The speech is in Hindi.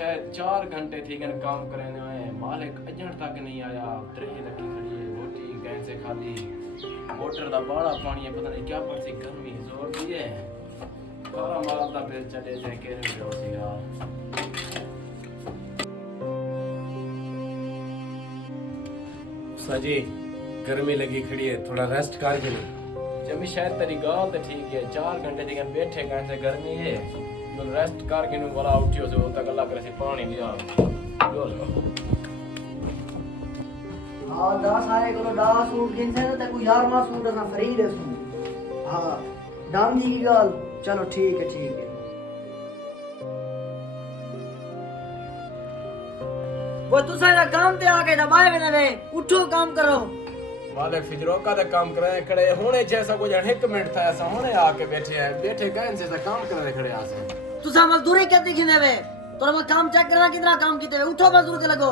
शायद 4 घंटे थी गन काम करने में, मालिक अजन तक नहीं आया। ट्रे रखी खड़ी है, रोटी गैस से खाली, मोटर दा बाड़ा पानी है, पता नहीं क्या पड़ती गर्मी जोर दी है। सारा माल दा बिल चले जाए के हो सीगा। साजी गर्मी लगी खड़ी है, थोड़ा रेस्ट कर जने। जमी शायद तेरी गाल तो ठीक है, 4 घंटे थी गन बैठे गए से गर्मी है, जो रेस्ट करके नु वाला उठियो से तक अल्लाह करे से पानी दिया। जो हाँ 10 सारे को 10 सूट गिन से ते कोई 11वां सूट असा फ्री दे सू। हाँ डाम जी की गाल चलो ठीक है ठीक है। वो तू सारा काम ते आके दबाए बिना वे उठो काम करो। मालिक फिजरो का तो काम करे खड़े होने जैसा कुछ 1 मिनट था ऐसा होने आके बैठे हैं, बैठे गए से काम करे खड़े आसे। तू सा मजदूरी क्या दिखने वे तोरा मैं काम चेक करना कितना काम कीते वे उठो मजदूर के लगो।